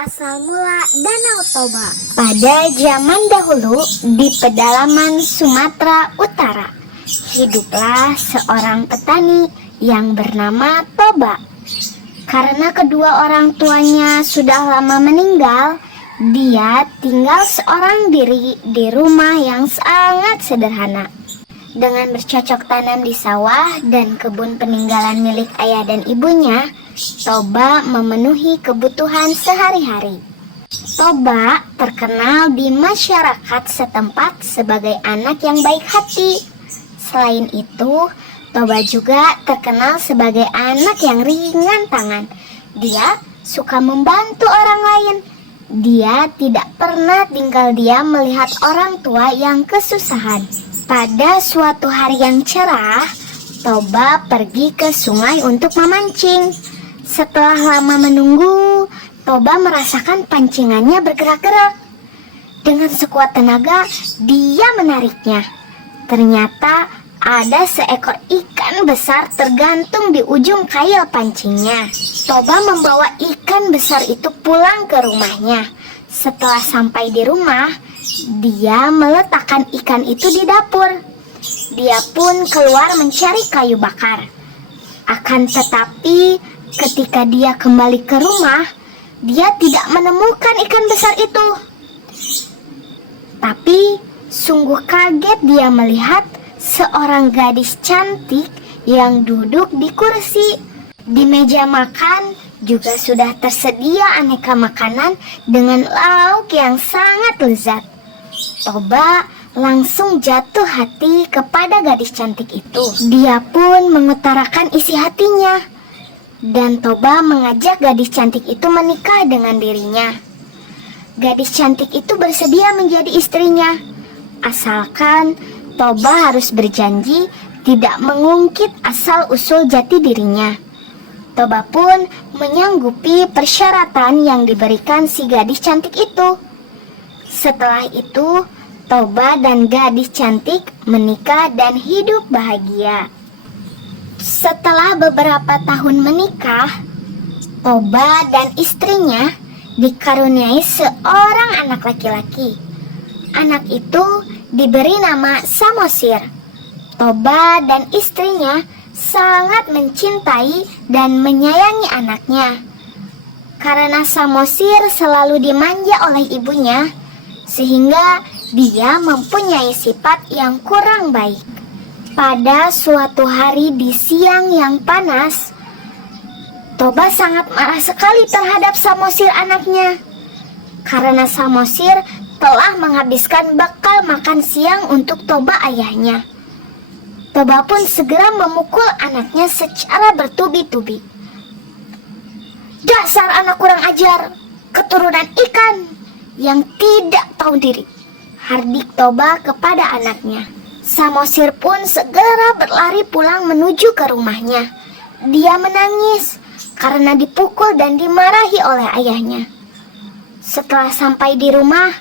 Asal mula Danau Toba. Pada zaman dahulu di pedalaman Sumatera Utara, hiduplah seorang petani yang bernama Toba. Karena kedua orang tuanya sudah lama meninggal, dia tinggal seorang diri di rumah yang sangat sederhana. Dengan bercocok tanam di sawah dan kebun peninggalan milik ayah dan ibunya, Toba memenuhi kebutuhan sehari-hari. Toba terkenal di masyarakat setempat sebagai anak yang baik hati. Selain itu, Toba juga terkenal sebagai anak yang ringan tangan. Dia suka membantu orang lain. Dia tidak pernah tinggal diam melihat orang tua yang kesusahan. Pada suatu hari yang cerah, Toba pergi ke sungai untuk memancing. Setelah lama menunggu, Toba merasakan pancingannya bergerak-gerak. Dengan sekuat tenaga, dia menariknya. Ternyata ada seekor ikan besar tergantung di ujung kail pancingnya. Toba membawa ikan besar itu pulang ke rumahnya. Setelah sampai di rumah, dia meletakkan ikan itu di dapur. Dia pun keluar mencari kayu bakar. Akan tetapi, ketika dia kembali ke rumah, dia tidak menemukan ikan besar itu. Tapi, sungguh kaget dia melihat seorang gadis cantik yang duduk di kursi. Di meja makan juga sudah tersedia aneka makanan dengan lauk yang sangat lezat. Toba langsung jatuh hati kepada gadis cantik itu. Dia pun mengutarakan isi hatinya. Dan Toba mengajak gadis cantik itu menikah dengan dirinya. Gadis cantik itu bersedia menjadi istrinya, asalkan Toba harus berjanji tidak mengungkit asal-usul jati dirinya. Toba pun menyanggupi persyaratan yang diberikan si gadis cantik itu. Setelah itu, Toba dan gadis cantik menikah dan hidup bahagia. Setelah beberapa tahun menikah, Toba dan istrinya dikaruniai seorang anak laki-laki. Anak itu diberi nama Samosir. Toba dan istrinya sangat mencintai dan menyayangi anaknya. Karena Samosir selalu dimanja oleh ibunya, sehingga dia mempunyai sifat yang kurang baik. Pada suatu hari di siang yang panas, Toba sangat marah sekali terhadap Samosir anaknya. Karena Samosir telah menghabiskan bekal makan siang untuk Toba ayahnya. Toba pun segera memukul anaknya secara bertubi-tubi. "Dasar anak kurang ajar, keturunan ikan yang tidak tahu diri," hardik Toba kepada anaknya. Samosir pun segera berlari pulang menuju ke rumahnya. Dia menangis karena dipukul dan dimarahi oleh ayahnya. Setelah sampai di rumah,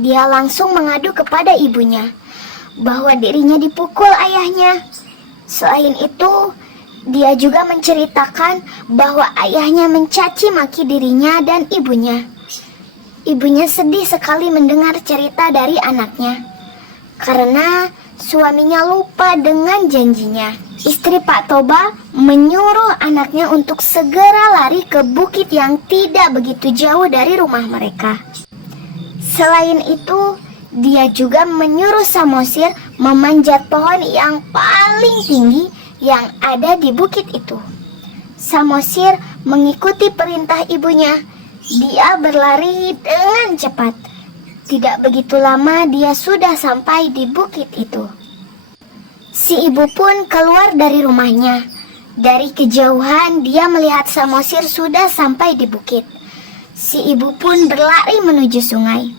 dia langsung mengadu kepada ibunya bahwa dirinya dipukul ayahnya. Selain itu, dia juga menceritakan bahwa ayahnya mencaci maki dirinya dan ibunya. Ibunya sedih sekali mendengar cerita dari anaknya, karena suaminya lupa dengan janjinya. Istri Pak Toba menyuruh anaknya untuk segera lari ke bukit yang tidak begitu jauh dari rumah mereka. Selain itu, dia juga menyuruh Samosir memanjat pohon yang paling tinggi yang ada di bukit itu. Samosir mengikuti perintah ibunya. Dia berlari dengan cepat. Tidak begitu lama dia sudah sampai di bukit itu. Si ibu pun keluar dari rumahnya. Dari kejauhan dia melihat Samosir sudah sampai di bukit. Si ibu pun berlari menuju sungai.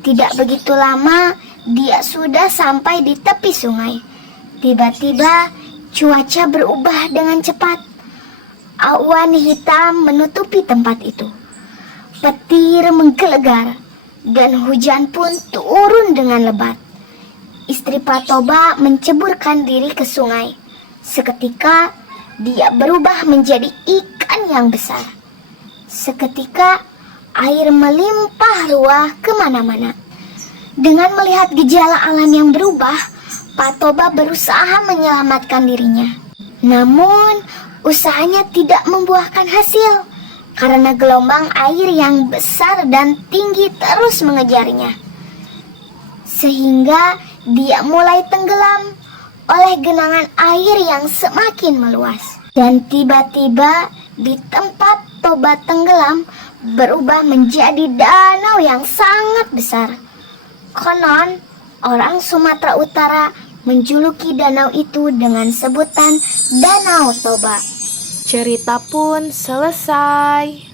Tidak begitu lama dia sudah sampai di tepi sungai. Tiba-tiba cuaca berubah dengan cepat. Awan hitam menutupi tempat itu. Petir menggelegar dan hujan pun turun dengan lebat. Istri Pak Toba menceburkan diri ke sungai. Seketika dia berubah menjadi ikan yang besar. Seketika air melimpah ruah kemana-mana. Dengan melihat gejala alam yang berubah, Pak Toba berusaha menyelamatkan dirinya. Namun, usahanya tidak membuahkan hasil karena gelombang air yang besar dan tinggi terus mengejarnya. Sehingga dia mulai tenggelam oleh genangan air yang semakin meluas. Dan tiba-tiba di tempat Toba tenggelam berubah menjadi danau yang sangat besar. Konon, orang Sumatera Utara menjuluki danau itu dengan sebutan Danau Toba. Cerita pun selesai.